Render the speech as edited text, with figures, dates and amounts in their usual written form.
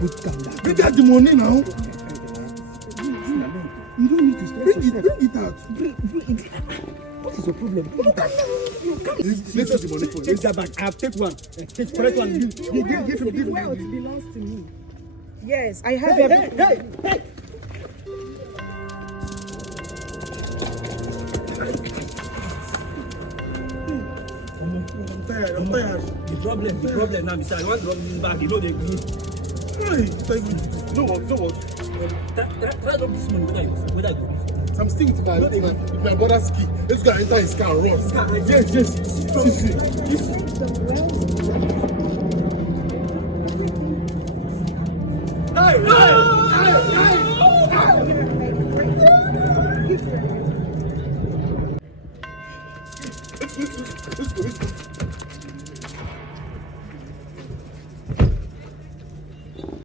Wait, calm down. Bring out the money now. You don't need to stress yourself. Bring it out. Bring it. What is your problem? Let's take the money for you. Take that back. I'll take one. Take correct one. Give The wealth him. belongs to me. Yes, I have Hey. I'm tired. The problem now, Mr. I want to run this back. You know they need. Hey, no what? Try drop this money whether I go. I'm still with my brother's key. Let's go enter his car and run. Yes. Hey!